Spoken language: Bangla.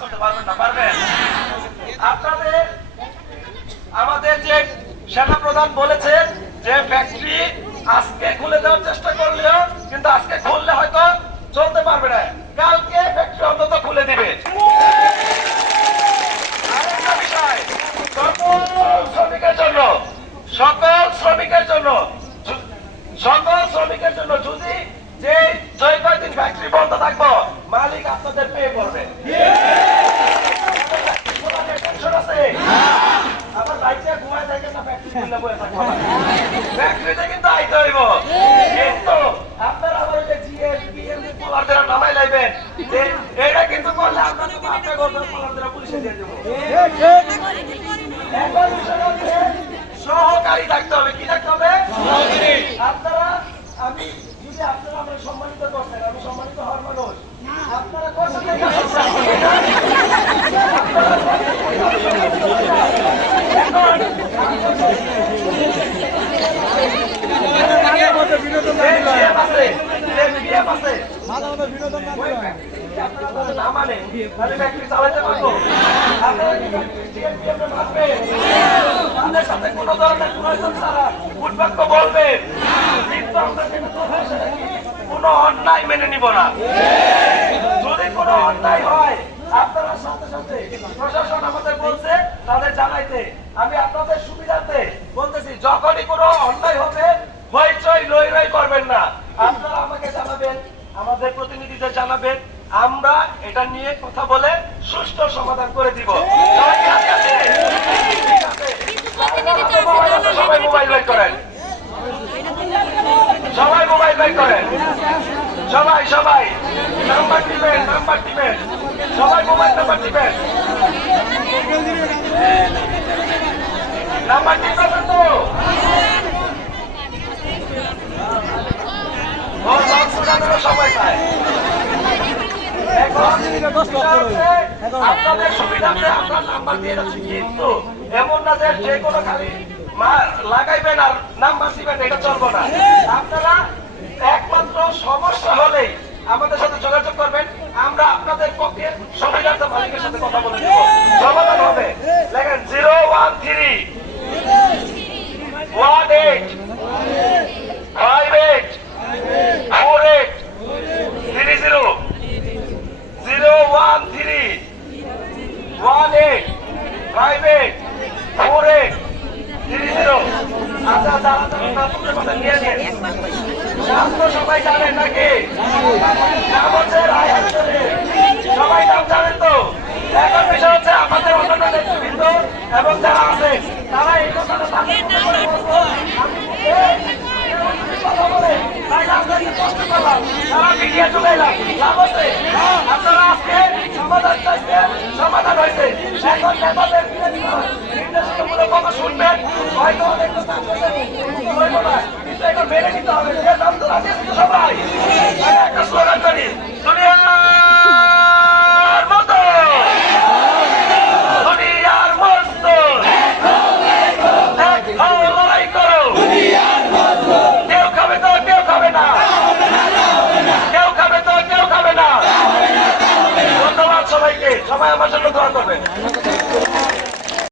করতে পারবেন না, পারবেন? আপনাদের আমাদের যে সেনা প্রধান বলেছেন যে ফ্যাক্টরি আজকে খুলে দেওয়ার চেষ্টা করলেও কিন্তু আজকে খুললে হয়তো চলতে পারবে না, কালকে ফ্যাক্টরি অন্তত খুলে দিবে। আরেকটা বিষয়, সকল শ্রমিকের জন্য যদি যে কয়দিন ফ্যাক্টরি বন্ধ থাকবো মালিক আপনাদের পে করবে। আমার বাইকে ঘুমায় থাকেন না, ফ্যাক্টরিতে কিন্তু আইতে হইব। কিন্তু আপনারা আবার ওই যে জিএম পোলারদের নামাই লাইবেন যে এটা কিন্তু করলে আমরা তো আপনাকে পোলারদের পুলিশে দিয়ে দেবো। এখন বিষয় হচ্ছে সহকারী থাকতে হবে। কি থাকতে হবে? আপনারা আপনারা আমাকে সম্মানিত করছেন, আমি সম্মানিত হওয়ার মানুষ। আপনারা করছেন না মানে ফ্যাক্টরি চালাতে পারবো, তাদের সাথে কোনো ধরনের প্রয়োজন ছাড়া উদ্বাক্য বলবেন, কিন্তু আমরা কোনো অন্যায় মেনে নিব না। যদি কোনো অন্যায় হয় আপনারা সাথে সাথে প্রশাসন আমাদের বলছে তাদের জানাইতে, আমি আপনাদের সুবিধার্থে বলতেছি যখনই কোনো অন্যায় হবে হইচই লই লই করবেন না, আপনারা আমাকে জানাবেন, আমাদের প্রতিনিধিদের জানাবেন, আমরা এটা নিয়ে কথা বলে সুষ্ঠু সমাধান করে দিব। সবাই মোবাইল বের করেন, সবাই মোবাইল বের করেন, সবাই সবাই নাম্বার দিবেন, সবাই মোবাইল নাম্বার দিবেন, নাম্বার দিবেন তো সময় পায়। আপনাদের সুবিধাতে আমরা নাম্বার দিয়ে যাচ্ছি, কিন্তু এমন না যে কোনো খালি লাগাইবেন আর নাম্বার দিবেন, এটা চলবো না। আপনারা একমাত্র সমস্যা হলেই আমাদের সাথে যোগাযোগ করবেন, আমরা আপনাদের পক্ষে সুবিধার্থ মালিকের সাথে কথা বলে দেব, সমাধান হবে। দেখেন 013 18 58 48 30 013 18 58 48 30। আচ্ছা যারা নিয়ে নেন, নাম তো সবাই জানেন নাকি? নাম হচ্ছে রায়হান শরীফ, সবাই নাম জানেন তো? এখন বিষয় হচ্ছে আমাদের অন্যান্য নেতৃবৃন্দ এবং যারা আছে তারা এই কথাটা আপনারা আজকে সমাধান চাইছেন, সমাধান হয়েছে। এখন নেতাদের নির্দেশনামূলক কথা শুনবেন, হয়তো অনেক কথা কিন্তু এখন মেনে নিতে হবে। সবাই একটা স্লোগান করি, দুনিয়ার মতো দুনিয়ার মজদুর লড়াই করো, কেউ খাবে তো কেউ খাবে না, কেউ খাবে তো কেউ খাবে না। ধন্যবাদ সবাইকে, সবাই আমার জন্য দোয়া করবেন।